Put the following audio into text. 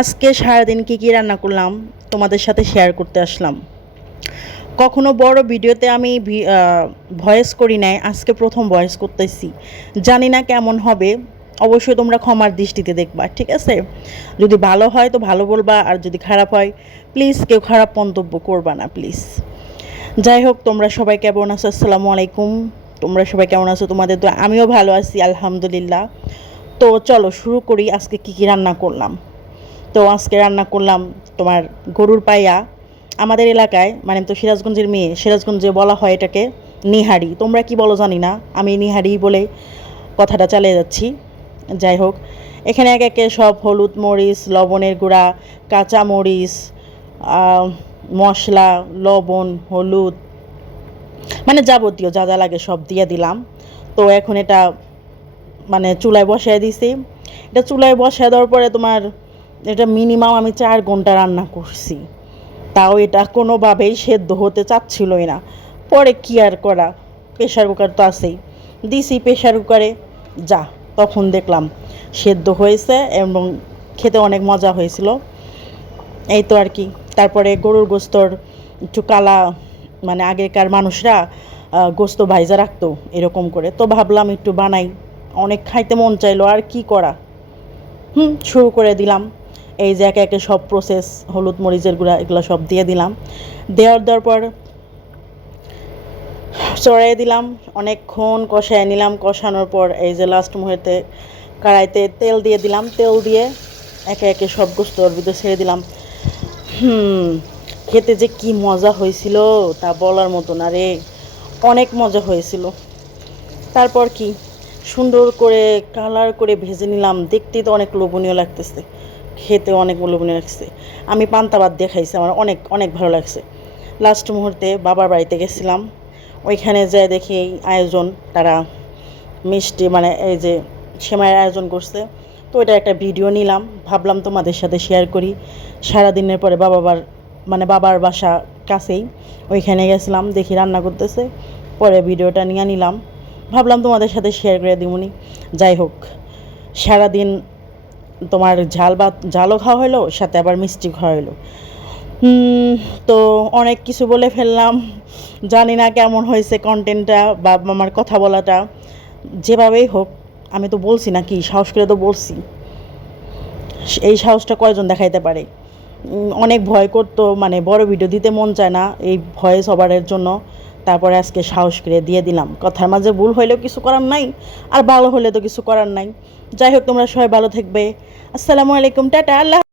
আজকে সারাদিন কী কী রান্না করলাম, তোমাদের সাথে শেয়ার করতে আসলাম। কখনো বড় ভিডিওতে আমি ভয়েস করি নাই, আজকে প্রথম ভয়েস করতেছি। জানি না কেমন হবে, অবশ্যই তোমরা ক্ষমার দৃষ্টিতে দেখবা, ঠিক আছে? যদি ভালো হয় তো ভালো বলবা, আর যদি খারাপ হয় প্লিজ কেউ খারাপ মন্তব্য করবা না প্লিজ যাই হোক, তোমরা সবাই কেমন আছো? আসসালামু আলাইকুম। তোমরা সবাই কেমন আছো? তোমাদের তো আমিও ভালো আছি, আলহামদুলিল্লাহ। তো চলো, শুরু করি, আজকে কী কী রান্না করলাম। তো আজকে রান্না করলাম তোমার গরুর পাইয়া আমাদের এলাকায় মানে তো সিরাজগঞ্জের মেয়ে, সিরাজগঞ্জে বলা হয় এটাকে, নিহারি। তোমরা কি বলো জানি না, আমি নিহারি বলে কথাটা চালিয়ে যাচ্ছি। যাই হোক, এখানে এক একে সব হলুদ মরিচ, লবণের গুঁড়া, কাঁচা মরিচ মশলা, লবণ, হলুদ মানে যাবতীয় যা যা লাগে সব দিয়ে দিলাম। তো এখন এটা মানে চুলায় বসায় দিছি। এটা চুলায় বসায় দেওয়ার পরে তোমার এটা মিনিমাম আমি চার ঘণ্টা রান্না করছি। তাও এটা কোনোভাবেই সেদ্ধ হতে চাচ্ছিলই না। পরে কি আর করা? প্রেশার কুকার তো আছেই। দিছি প্রেশার কুকারে যা, তখন দেখলাম সেদ্ধ হয়েছে এবং খেতে অনেক মজা হয়েছিল। এই তো আর কি। তারপরে গরুর গোস্তর একটু কালা মানে আগেকার মানুষরা গোস্ত ভাইজা রাখতো এরকম করে। তো ভাবলাম একটু বানাই। অনেক খাইতে মন চাইলো, আর কি করা? হুম, শুরু করে দিলাম। এই যে একে একে সব প্রসেস হলুদ, মরিচের গুঁড়া, এগুলো সব দিয়ে দিলাম। দেওয়ার দেওয়ার পর চড়াই দিলাম, অনেকক্ষণ কষায় নিলাম। কষানোর পর এই যে লাস্ট মুহূর্তে কড়াইতে তেল দিয়ে দিলাম। তেল দিয়ে একে একে সব গোস্ত ওর ভিতরে ছেড়ে দিলাম। হুম, খেতে যে কি মজা হয়েছিল তা বলার মতো না রে। অনেক মজা হয়েছিল। তারপর কি? সুন্দর করে কালার করে ভেজে নিলাম। দেখতেই তো অনেক লোভনীয় লাগতেছে। খেতে অনেক লোভনীয় লাগছে। আমি পান্তা ভাত দিয়ে খাইছি, আমার অনেক অনেক ভালো লাগছে। লাস্ট মুহূর্তে বাবার বাড়িতে গেছিলাম। ওইখানে যেয়ে দেখি এই আয়োজন, তারা মিষ্টি মানে এই যে সেমাইয়ের আয়োজন করছে। তো ওইটা একটা ভিডিও নিলাম, ভাবলাম তোমাদের সাথে শেয়ার করি। সারাদিনের পরে বাবা বার মানে বাবার বাসা কাছেই ওইখানে গেছিলাম, দেখি রান্না করতেছে। পরে ভিডিওটা নিয়ে নিলাম। ভাবলাম তোমাদের সাথে শেয়ার করে দিবনি যাই হোক, সারাদিন তোমার ঝাল বা ঝালও খাওয়া হলো, সাথে আবার মিষ্টি খাওয়া হলো। তো অনেক কিছু বলে ফেললাম। জানি না কেমন হয়েছে কন্টেন্টটা বা আমার কথা বলাটা। যেভাবেই হোক, আমি তো বলছি না কি, সাহস করে তো বলছি। এই সাহসটা কয়জন দেখাইতে পারে? অনেক ভয় করতো মানে বড় ভিডিও দিতে মন চায় না এই ভয়েস সবারের জন্য। তারপরে আজকে সাহস করে দিয়ে দিলাম। কথার মাঝে ভুল হইলেও কিছু করার নাই, আর ভালো হলে তো কিছু করার নাই। যাই হোক, তোমরা সবাই ভালো থাকবে। আসসালামু আলাইকুম, টাটা, আল্লাহ